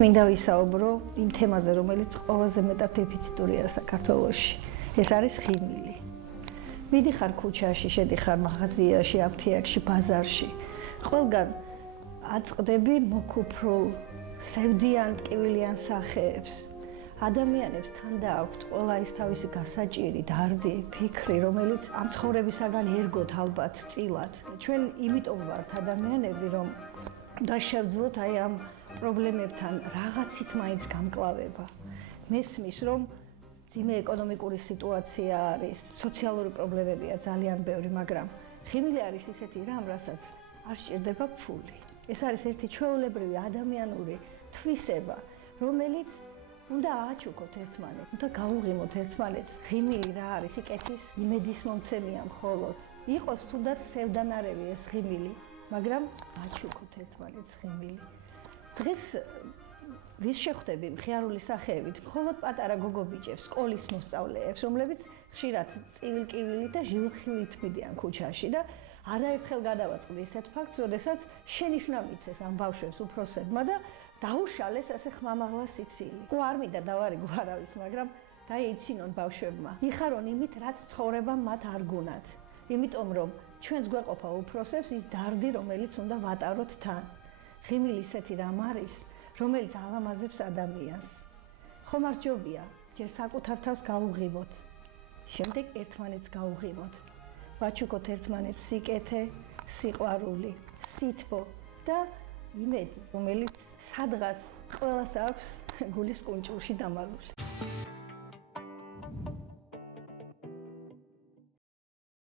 მინდა ვისაუბრო იმ თემაზე, რომელიც ყველაზე მეტად დეფიციტურია საქართველოში. ეს არის ხიმილი. მიდიხარ ქუჩაში, შედიხარ მაღაზიაში, აფთიაქში, ბაზარში. ყველგან აწყდები მოქუფრულ, სევდიან, ტკივილიან სახეებს. ადამიანებს თან დააქვთ ყველა ის თავისი გასაჭირი, დარდი, ფიქრი, რომელიც ამ ცხოვრებისაგან ერგოთ ალბათ წილად. ჩვენ იმიტომ ვართ ადამიანები, რომ დაშევძლოთ აი ამ პრობლემებთან რაღაცით მაინც გამკლავება. მესმის, რომ ძიმე ეკონომიკური სიტუაცია არის, სოციალური პრობლემებია ძალიან ბევრი, მაგრამ ხიმილი არის ისეთი რამ, რასაც არ სჭირდება ფული. ეს არის ერთი ჩვეულებრივი ადამიანური თვისება, რომელიც უნდა ააჩუქოთ ერთმანეთს, უნდა გავუღიმოთ ერთმანეთს. ხიმილი რა არის? იკეთის იმედის მომცემია მხოლოდ. იყოს თუნდაც სევდანარევი ეს ხიმილი, მაგრამ აჩუქოთ ერთმანეთს ხიმილი. დღეს ვის შეხვდები მხიარული სახეებით? მხოლოდ პატარა გოგო-ბიჭებს, სკოლის მოსწავლეებს, რომლებიც ხშირად წივილ-კივილით და ჟილხილით მიდიან ქუჩაში და არაერთხელ გადავაწყდი ისეთ ფაქტს, როდესაც შენიშვნა მიცეს ამ ბავშვებს უფროსებმა და დაუშალეს ასე ხმამაღლა სიცილი. არ მინდა დავარიგო არავის, მაგრამ დაეიცინონ ბავშვებმა. იხარონ იმით, რაც ცხოვრებამ მათ არ გუნათ. იმიტომ რომ ჩვენს გვეყოფა უფროსებს ის დარდი, რომელიც უნდა ვატაროთ თან. ხიმილი ისეთი რამ არის, რომელიც ალამაზებს ადამიანს. ხომ არ ჯობია, ჯერ საკუთარ თავს გავუღიმოთ, შემდეგ ერთმანეთს გავუღიმოთ. ვაჩუქოთ ერთმანეთს სიკეთე, სიყვარული, სითბო და იმედი, რომელიც სადღაც ყველას აქვს გულის კუნჭულში დამალული.